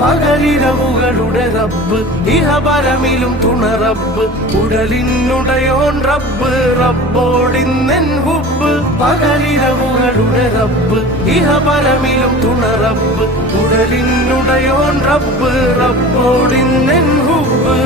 പകലിരവുകളുടെ റബ്ബ് ഇഹപരമിലും തുണ റബ്ബ് ഉടലിനുടയോൻ റബ്ബ് റബ്ബോടിന്നെൻ ഹുബ് പകലിരവുകളുടെ റബ്ബ് ഇഹപരമിലും തുണ റബ്ബ് ഉടലിനുടയോൻ റബ്ബ് റബ്ബോടിന്നെൻ ഹുബ്